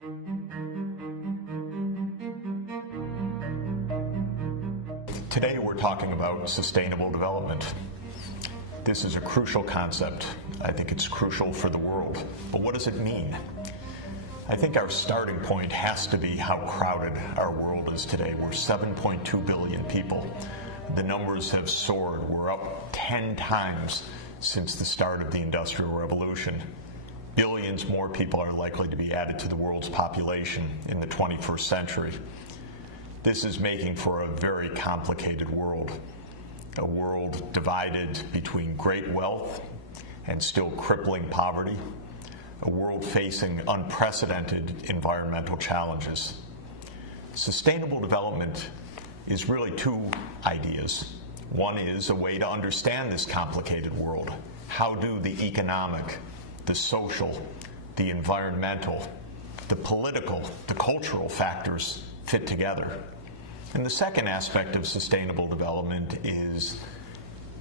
Today we're talking about sustainable development. This is a crucial concept. I think it's crucial for the world. But what does it mean? I think our starting point has to be how crowded our world is today. We're 7.2 billion people. The numbers have soared. We're up 10 times since the start of the Industrial Revolution. Billions more people are likely to be added to the world's population in the 21st century. This is making for a very complicated world, a world divided between great wealth and still crippling poverty, a world facing unprecedented environmental challenges. Sustainable development is really two ideas. One is a way to understand this complicated world. How do the economic, the social, the environmental, the political, the cultural factors fit together? And the second aspect of sustainable development is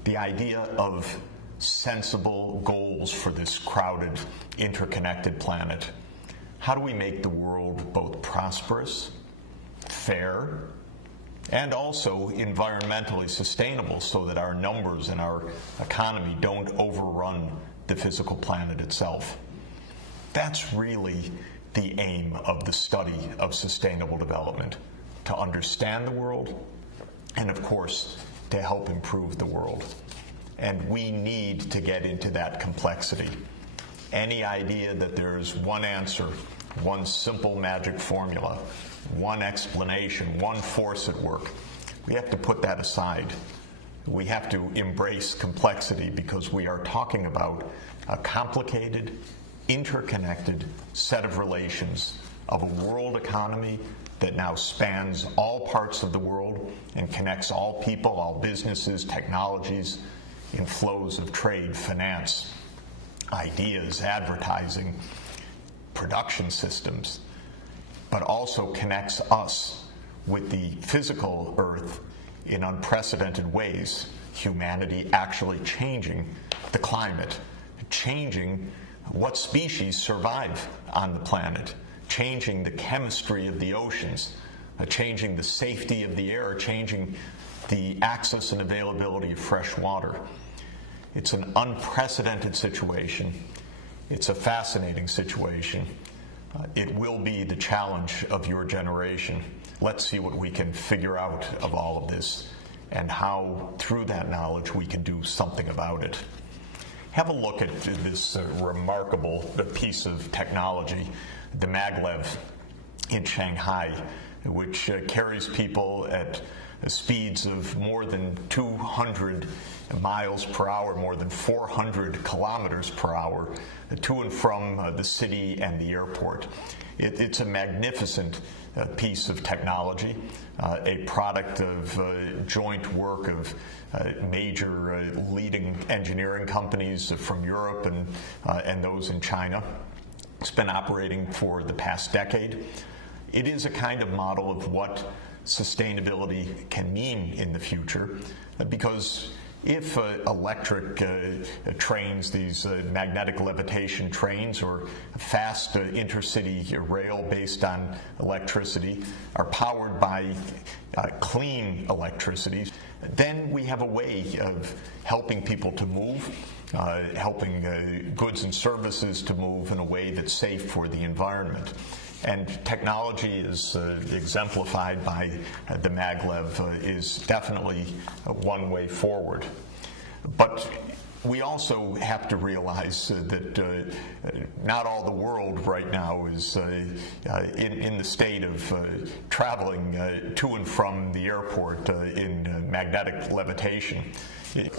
the idea of sensible goals for this crowded, interconnected planet. How do we make the world both prosperous, fair, and also environmentally sustainable so that our numbers and our economy don't overrun the physical planet itself? That's really the aim of the study of sustainable development, to understand the world and, of course, to help improve the world. And we need to get into that complexity. Any idea that there's one answer, one simple magic formula, one explanation, one force at work, we have to put that aside. We have to embrace complexity because we are talking about a complicated, interconnected set of relations of a world economy that now spans all parts of the world and connects all people, all businesses, technologies, in flows of trade, finance, ideas, advertising, production systems, but also connects us with the physical earth in unprecedented ways. Humanity actually changing the climate, changing what species survive on the planet, changing the chemistry of the oceans, changing the safety of the air, changing the access and availability of fresh water. It's an unprecedented situation. It's a fascinating situation. It will be the challenge of your generation. Let's see what we can figure out of all of this and how, through that knowledge, we can do something about it. Have a look at this remarkable piece of technology, the maglev in Shanghai, which carries people at speeds of more than 200 miles per hour, more than 400 kilometers per hour, to and from the city and the airport. It's a magnificent piece of technology, a product of joint work of major leading engineering companies from Europe and those in China. It's been operating for the past decade. It is a kind of model of what sustainability can mean in the future, because if electric trains, these magnetic levitation trains, or fast intercity rail based on electricity, are powered by clean electricity, then we have a way of helping people to move, helping goods and services to move in a way that's safe for the environment. And technology is exemplified by the maglev is definitely one way forward. But we also have to realize that not all the world right now is in the state of traveling to and from the airport in magnetic levitation.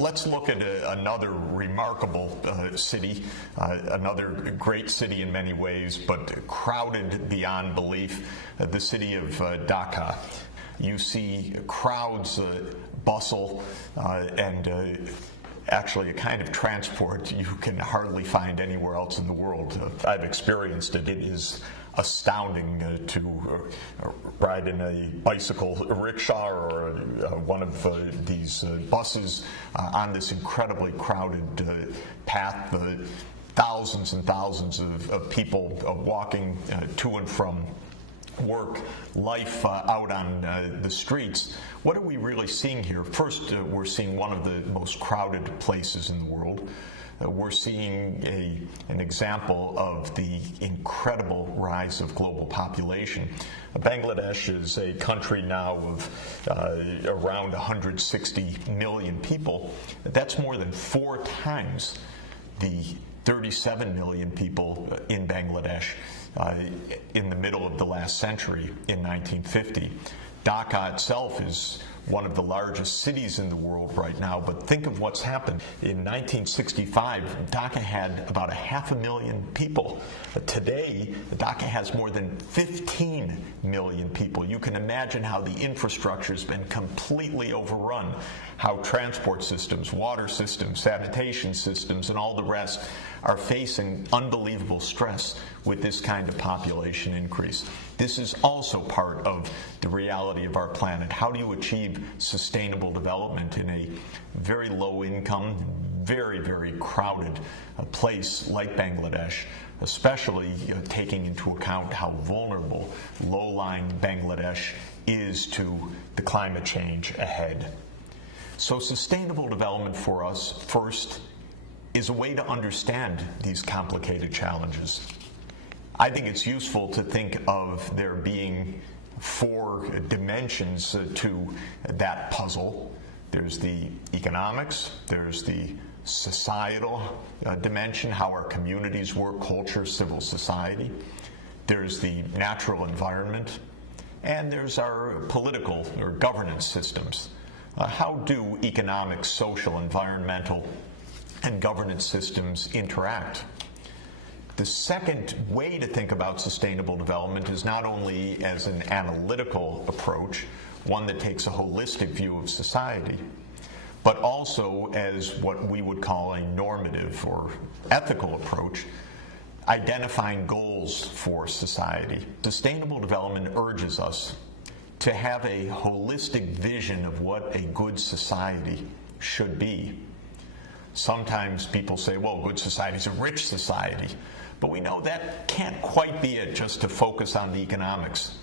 Let's look at another remarkable city, another great city in many ways, but crowded beyond belief, the city of Dhaka. You see crowds, bustle, and actually a kind of transport you can hardly find anywhere else in the world. I've experienced it. It is astounding to ride in a bicycle rickshaw or one of these buses on this incredibly crowded path. thousands and thousands of people walking to and from work, life out on the streets. What are we really seeing here? First, we're seeing one of the most crowded places in the world. We're seeing an example of the incredible rise of global population. Bangladesh is a country now of around 160 million people. That's more than 4 times the 37 million people in Bangladesh in the middle of the last century in 1950. Dhaka itself is one of the largest cities in the world right now, but think of what's happened. In 1965, Dhaka had about 500,000 people. Today, Dhaka has more than 15 million people. You can imagine how the infrastructure has been completely overrun, how transport systems, water systems, sanitation systems, and all the rest are facing unbelievable stress with this kind of population increase. This is also part of the reality of our planet. How do you achieve sustainable development in a very low income, very, very crowded place like Bangladesh, especially taking into account how vulnerable low-lying Bangladesh is to the climate change ahead? So sustainable development for us, first, is a way to understand these complicated challenges. I think it's useful to think of there being 4 dimensions to that puzzle. There's the economics, there's the societal dimension, how our communities work, culture, civil society. There's the natural environment, and there's our political or governance systems. How do economic, social, environmental, and governance systems interact? The second way to think about sustainable development is not only as an analytical approach, one that takes a holistic view of society, but also as what we would call a normative or ethical approach, identifying goals for society. Sustainable development urges us to have a holistic vision of what a good society should be. Sometimes people say, well, good society is a rich society. But we know that can't quite be it, just to focus on the economics.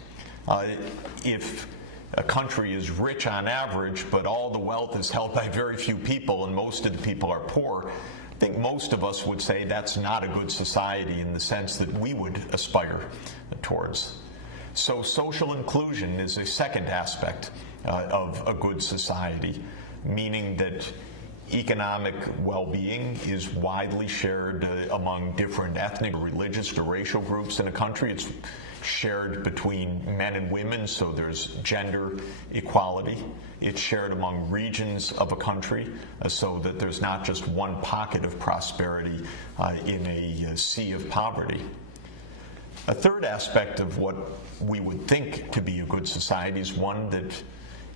If a country is rich on average, but all the wealth is held by very few people and most of the people are poor, I think most of us would say that's not a good society in the sense that we would aspire towards. So social inclusion is a second aspect of a good society, meaning that economic well-being is widely shared among different ethnic, religious, or racial groups in a country. It's shared between men and women, so there's gender equality. It's shared among regions of a country, so that there's not just one pocket of prosperity in a sea of poverty. A third aspect of what we would think to be a good society is one that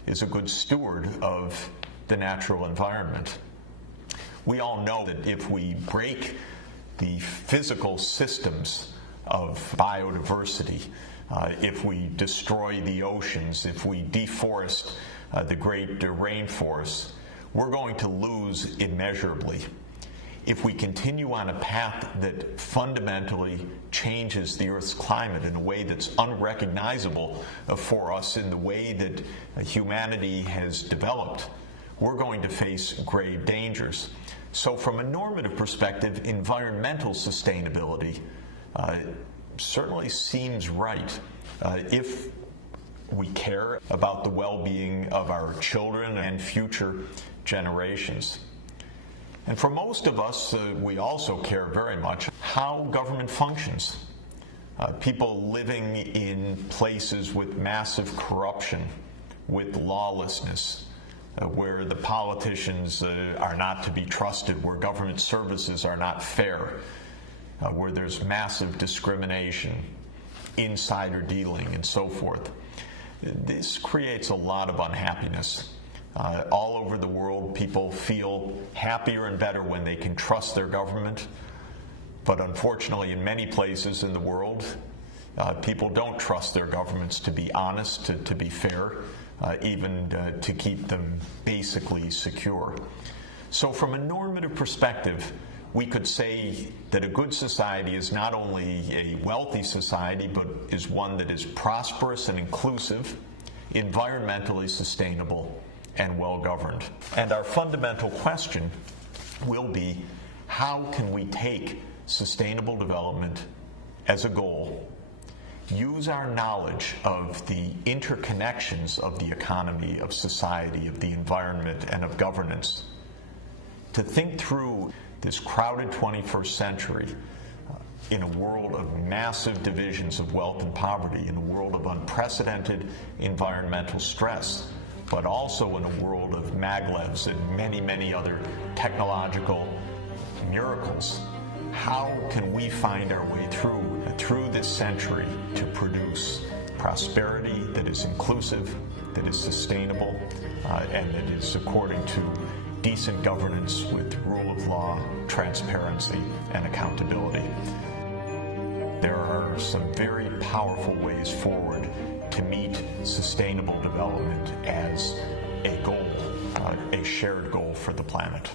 is a good steward of the natural environment. We all know that if we break the physical systems of biodiversity, if we destroy the oceans, if we deforest the great rainforests, we're going to lose immeasurably. If we continue on a path that fundamentally changes the Earth's climate in a way that's unrecognizable for us in the way that humanity has developed, we're going to face grave dangers. So from a normative perspective, environmental sustainability certainly seems right if we care about the well-being of our children and future generations. And for most of us, we also care very much how government functions. People living in places with massive corruption, with lawlessness, where the politicians are not to be trusted, where government services are not fair, where there's massive discrimination, insider dealing, and so forth. This creates a lot of unhappiness. All over the world, people feel happier and better when they can trust their government. But unfortunately, in many places in the world, people don't trust their governments to be honest, to be fair, even to keep them basically secure. So from a normative perspective, We could say that a good society is not only a wealthy society, but is one that is prosperous and inclusive, environmentally sustainable, and well-governed. And our fundamental question will be, how can we take sustainable development as a goal, use our knowledge of the interconnections of the economy, of society, of the environment, and of governance to think through this crowded 21st century in a world of massive divisions of wealth and poverty, in a world of unprecedented environmental stress, but also in a world of maglevs and many, many other technological miracles. How can we find our way through this century to produce prosperity that is inclusive, that is sustainable, and that is according to decent governance with rule of law, transparency, and accountability? There are some very powerful ways forward to meet sustainable development as a goal, a shared goal for the planet.